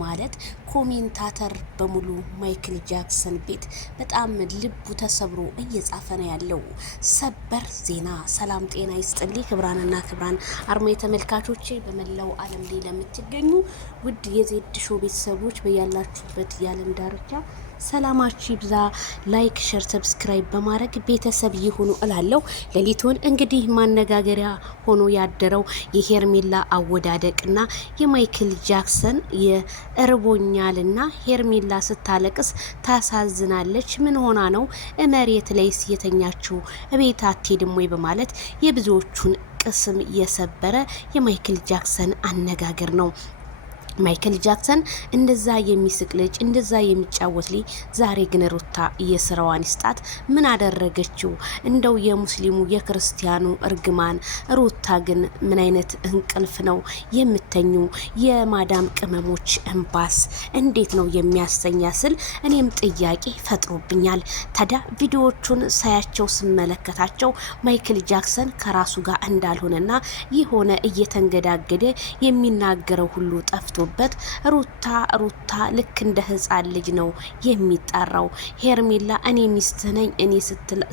ማለት ኮሜንታተር በሙሉ ማይክል ጃክሰን ቤት በጣም ልቡ ተሰብሮ እየጻፈ ነው ያለው። ሰበር ዜና። ሰላም ጤና ይስጥልኝ ክብራንና ክብራን አርማ ተመልካቾቼ በመላው ዓለም ላይ ለምትገኙ ውድ የዜድ ሾው ቤተሰቦች በያላችሁበት የዓለም ዳርቻ ሰላማችሁ ይብዛ። ላይክ ሼር ሰብስክራይብ በማድረግ ቤተሰብ ይሁኑ እላለሁ። ሌሊቱን እንግዲህ ማነጋገሪያ ሆኖ ያደረው የሄርሜላ አወዳደቅና የማይክል ጃክሰን የእርቦኛልና ሄርሜላ ስታለቅስ ታሳዝናለች። ምን ሆና ነው መሬት ላይ የተኛችው እቤት አትሄድም ወይ በማለት የብዙዎቹን ቅስም የሰበረ የማይክል ጃክሰን አነጋገር ነው። ማይክል ጃክሰን እንደዛ የሚስቅ ልጅ እንደዛ የሚጫወት ልጅ ዛሬ ግን ሩታ የስራዋን ይስጣት። ምን አደረገችው? እንደው የሙስሊሙ የክርስቲያኑ እርግማን። ሩታ ግን ምን አይነት እንቅልፍ ነው የምተኙ? የማዳም ቅመሞች እንባስ እንዴት ነው የሚያስተኛ ስል እኔም ጥያቄ ፈጥሮብኛል። ታዲያ ቪዲዮዎቹን ሳያቸው ስመለከታቸው ማይክል ጃክሰን ከራሱ ጋር እንዳልሆነና የሆነ እየተንገዳገደ የሚናገረው ሁሉ ጠፍቶ ሩታ ልክ እንደ ህፃን ልጅ ነው የሚጣራው። ሄርሜላ እኔ ሚስት ነኝ እኔ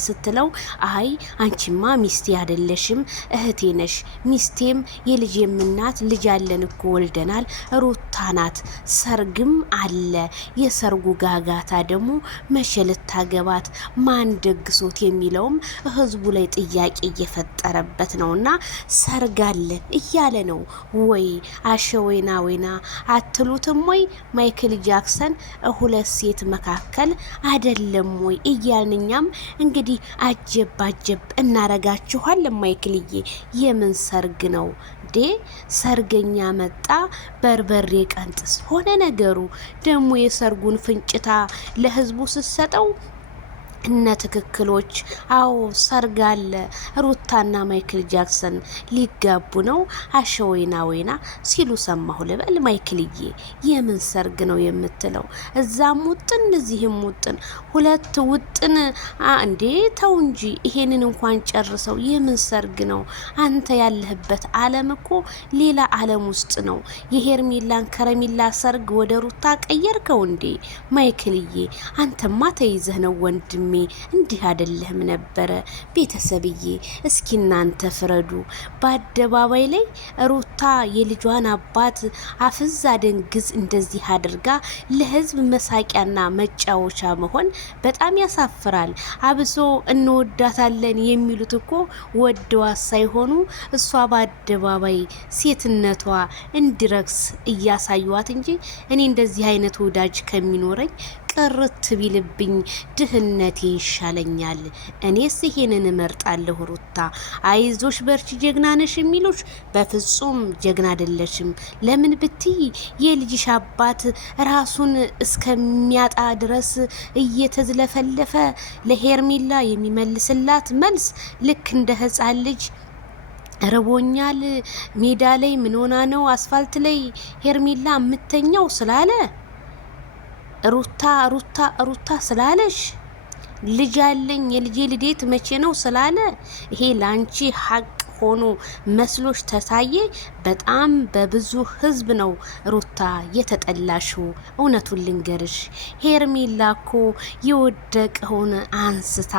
ስትለው አይ አንቺማ ሚስቴ አይደለሽም እህቴ ነሽ፣ ሚስቴም የልጄም እናት ልጅ አለን እኮ ወልደናል ሩታ ናት፣ ሰርግም አለ። የሰርጉ ጋጋታ ደግሞ መቼ ልታገባት ማን ደግሶት የሚለውም ህዝቡ ላይ ጥያቄ እየፈጠረበት ነውና ሰርግ አለ እያለ ነው ወይ አሸወይና ወይና አትሉትም ወይ? ማይክል ጃክሰን ሁለት ሴት መካከል አይደለም ወይ እያልንኛም እንግዲህ አጀብ እናረጋችኋል። ማይክልዬ የምን ሰርግ ነው ዴ? ሰርገኛ መጣ በርበሬ ቀንጥስ ሆነ ነገሩ። ደግሞ የሰርጉን ፍንጭታ ለህዝቡ ስሰጠው እነ ትክክሎች አዎ ሰርግ አለ። ሩታና ማይክል ጃክሰን ሊጋቡ ነው አሸወይና ወይና ሲሉ ሰማሁ ልበል። ማይክልዬ የምን ሰርግ ነው የምትለው? እዛም ውጥን እዚህም ውጥን፣ ሁለት ውጥን እንዴ! ተው እንጂ ይሄንን እንኳን ጨርሰው። የምን ሰርግ ነው? አንተ ያለህበት ዓለም እኮ ሌላ ዓለም ውስጥ ነው። የሄርሜላን ከረሜላ ሰርግ ወደ ሩታ ቀየርከው እንዴ? ማይክልዬ አንተማ ተይዘህ ነው ወንድሜ፣ እንዲህ አይደለም ነበረ። ቤተሰብዬ እስኪ እናንተ ፍረዱ። በአደባባይ ላይ ሩታ የልጇን አባት አፍዛ ደንግዝ እንደዚህ አድርጋ ለህዝብ መሳቂያና መጫወቻ መሆን በጣም ያሳፍራል። አብሶ እንወዳታለን የሚሉት እኮ ወደዋ ሳይሆኑ እሷ በአደባባይ ሴትነቷ እንዲረክስ እያሳዩዋት እንጂ እኔ እንደዚህ አይነት ወዳጅ ከሚኖረኝ ቅርት ቢልብኝ ድህነቴ ይሻለኛል። እኔስ ይሄንን እመርጣለሁ። ሩታ አይዞሽ በርቺ ጀግና ነሽ የሚሉሽ በፍጹም ጀግና አይደለሽም። ለምን ብትይ የልጅሽ አባት ራሱን እስከሚያጣ ድረስ እየተዝለፈለፈ ለሄርሜላ የሚመልስላት መልስ ልክ እንደ ህፃን ልጅ ርቦኛል ሜዳ ላይ ምን ሆና ነው አስፋልት ላይ ሄርሜላ የምተኛው ስላለ ሩታ ስላለሽ ልጅ አለኝ የልጄ ልዴት መቼ ነው ስላለ ይሄ ላንቺ ሀቅ ሆኖ መስሎሽ ተሳየ። በጣም በብዙ ህዝብ ነው ሩታ የተጠላሽው። እውነቱን ልንገርሽ ሄርሜላ እኮ የወደቀውን አንስታ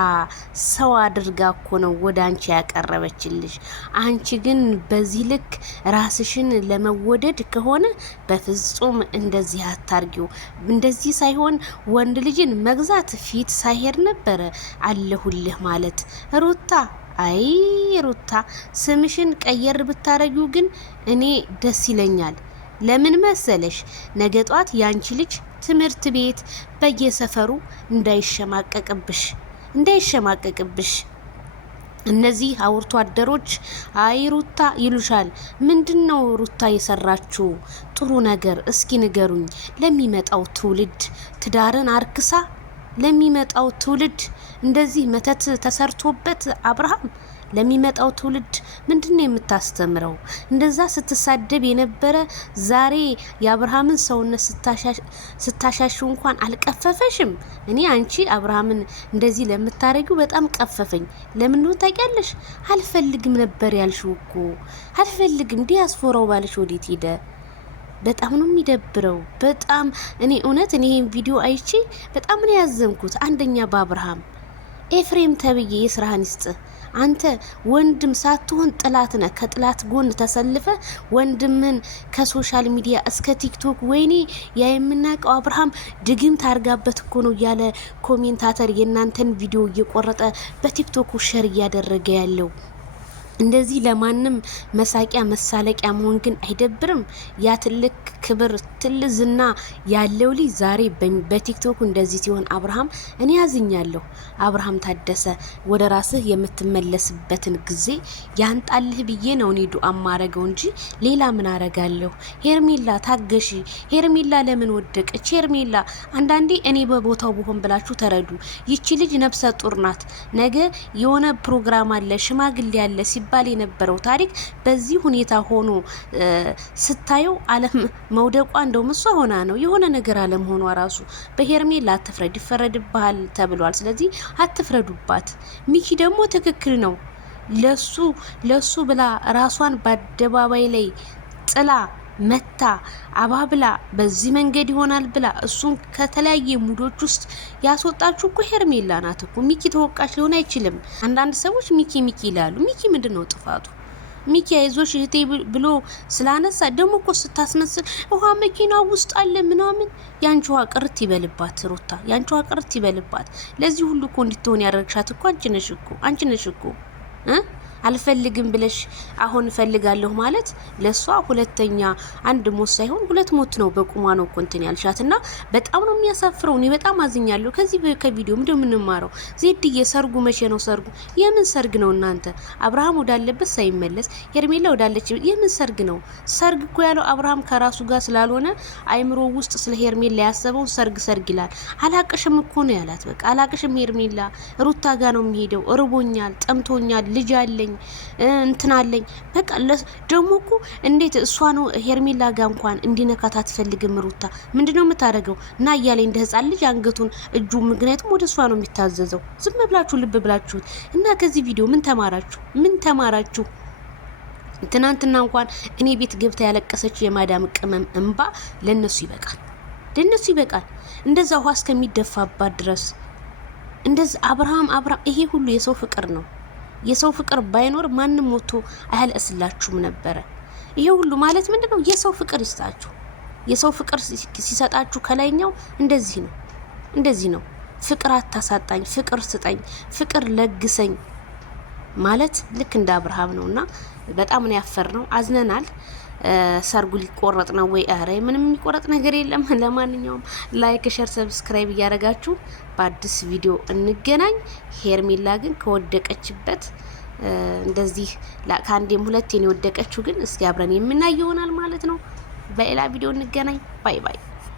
ሰው አድርጋ እኮ ነው ወደ አንቺ ያቀረበችልሽ። አንቺ ግን በዚህ ልክ ራስሽን ለመወደድ ከሆነ በፍጹም እንደዚህ አታርጊው። እንደዚህ ሳይሆን ወንድ ልጅን መግዛት ፊት ሳይሄድ ነበረ አለሁልህ ማለት ሩታ። አይ ሩታ ስምሽን ቀየር ብታረጊው ግን እኔ ደስ ይለኛል። ለምን መሰለሽ? ነገ ጧት ያንቺ ልጅ ትምህርት ቤት በየሰፈሩ እንዳይሸማቀቅብሽ እነዚህ አውርቶ አደሮች አይ ሩታ ይሉሻል። ምንድነው ሩታ የሰራችው ጥሩ ነገር? እስኪ ንገሩኝ። ለሚመጣው ትውልድ ትዳርን አርክሳ ለሚመጣው ትውልድ እንደዚህ መተት ተሰርቶበት አብርሃም ለሚመጣው ትውልድ ምንድነው የምታስተምረው? እንደዛ ስትሳደብ የነበረ ዛሬ የአብርሃምን ሰውነት ስታሻሽው እንኳን አልቀፈፈሽም? እኔ አንቺ አብርሃምን እንደዚህ ለምታረጊው በጣም ቀፈፈኝ። ለምን ነው ታውቂያለሽ? አልፈልግም ነበር ያልሽው እኮ አልፈልግም። ዲያስፖራው ባልሽ ወዴት ሄደ? በጣም ነው የሚደብረው። በጣም እኔ እውነት ይሄን ቪዲዮ አይቼ በጣም ነው ያዘንኩት። አንደኛ በአብርሃም ኤፍሬም ተብዬ የስራህን ይስጥ። አንተ ወንድም ሳትሆን ጥላት ነህ። ከጥላት ጎን ተሰልፈ ወንድምን ከሶሻል ሚዲያ እስከ ቲክቶክ ወይኔ ያ የምናውቀው አብርሃም ድግም ታርጋበት እኮ ነው ያለ ኮሜንታተር የእናንተን ቪዲዮ እየቆረጠ በቲክቶክ ሸር እያደረገ ያለው። እንደዚህ ለማንም መሳቂያ መሳለቂያ መሆን ግን አይደብርም? ያ ትልቅ ክብር ትልቅ ዝና ያለው ልጅ ዛሬ በቲክቶክ እንደዚህ ሲሆን አብርሃም እኔ ያዝኛለሁ። አብርሃም ታደሰ ወደ ራስህ የምትመለስበትን ጊዜ ያንጣልህ ብዬ ነው እኔ ዱአ ማረገው እንጂ ሌላ ምን አረጋለሁ? ሄርሜላ ታገሺ። ሄርሜላ ለምን ወደቀች? ሄርሜላ አንዳንዴ እኔ በቦታው ብሆን ብላችሁ ተረዱ። ይቺ ልጅ ነፍሰ ጡር ናት። ነገ የሆነ ፕሮግራም አለ ሽማግሌ ያለ ባል የነበረው ታሪክ በዚህ ሁኔታ ሆኖ ስታየው አለም መውደቋ እንደው ምሷ ሆና ነው የሆነ ነገር አለም ሆኗ ራሱ በሄርሜላ አትፍረድ ይፈረድብሃል ተብሏል። ስለዚህ አትፍረዱባት። ሚኪ ደግሞ ትክክል ነው። ለሱ ብላ ራሷን በአደባባይ ላይ ጥላ መታ አባብላ በዚህ መንገድ ይሆናል ብላ እሱን ከተለያየ ሙዶች ውስጥ ያስወጣችሁ እኮ ሄርሜላ ናት እኮ። ሚኪ ተወቃሽ ሊሆን አይችልም። አንዳንድ ሰዎች ሚኪ ይላሉ። ሚኪ ምንድነው ጥፋቱ? ሚኪ አይዞሽ እህቴ ብሎ ስላነሳ ደግሞ እኮ ስታስመስል ውሃ መኪና ውስጥ አለ ምናምን። ያንቺ ውሃ ቅርት ይበልባት ሩታ፣ ያንቺ ውሃ ቅርት ይበልባት። ለዚህ ሁሉ እኮ እንድትሆን ያደረግሻት እኮ አንቺ ነሽ እኮ አልፈልግም ብለሽ አሁን እፈልጋለሁ ማለት ለሷ ሁለተኛ አንድ ሞት ሳይሆን ሁለት ሞት ነው። በቁሟ ነው ኮንቲን ያልሻትና በጣም ነው የሚያሳፍረው። እኔ በጣም አዝኛለሁ። ከዚህ ከቪዲዮ ምንድነው የምንማረው? ዜድዬ ሰርጉ መቼ ነው? ሰርጉ የምን ሰርግ ነው እናንተ? አብርሃም ወዳለበት ሳይመለስ ሄርሜላ ወዳለች የምን ሰርግ ነው? ሰርግ እኮ ያለው አብርሃም ከራሱ ጋር ስላልሆነ አይምሮ ውስጥ ስለ ሄርሜላ ያሰበው ሰርግ ይላል። አላቅሽም እኮ ነው ያላት። በቃ አላቅሽም ሄርሜላ ሩታ ጋር ነው የሚሄደው። እርቦኛል፣ ጠምቶኛል፣ ልጅ አለኝ እንትናለኝ በቃ ደግሞ እኮ እንዴት እሷ ነው ሄርሜላ ጋር እንኳን እንዲነካት አትፈልግም ሩታ። ምንድነው የምታደርገው? እና እያለ እንደ ህፃን ልጅ አንገቱን እጁ ምክንያቱም ወደ እሷ ነው የሚታዘዘው። ዝም ብላችሁ ልብ ብላችሁት እና ከዚህ ቪዲዮ ምን ተማራችሁ? ትናንትና እንኳን እኔ ቤት ገብታ ያለቀሰች የማዳም ቅመም እንባ ለነሱ ይበቃል። እንደዛ ውሃ እስከሚደፋባት ድረስ እንደዛ አብርሃም ይሄ ሁሉ የሰው ፍቅር ነው። የሰው ፍቅር ባይኖር ማንም ሞቶ አያለቅስላችሁም ነበረ። ይሄ ሁሉ ማለት ምንድነው? የሰው ፍቅር ይስጣችሁ። የሰው ፍቅር ሲሰጣችሁ ከላይኛው እንደዚህ ነው። ፍቅር አታሳጣኝ፣ ፍቅር ስጠኝ፣ ፍቅር ለግሰኝ ማለት ልክ እንደ አብርሃም ነውና በጣም ነው ያፈርነው። አዝነናል። ሰርጉ ሊቆረጥ ነው ወይ? አረ ምንም የሚቆረጥ ነገር የለም። ለማንኛውም ላይክ፣ ሼር፣ ሰብስክራይብ እያደረጋችሁ በአዲስ ቪዲዮ እንገናኝ። ሄርሜላ ግን ከወደቀችበት እንደዚህ ከአንዴም ሁለቴ ነው የወደቀችው። ግን እስኪ አብረን የምናይ ይሆናል ማለት ነው። በሌላ ቪዲዮ እንገናኝ። ባይ ባይ።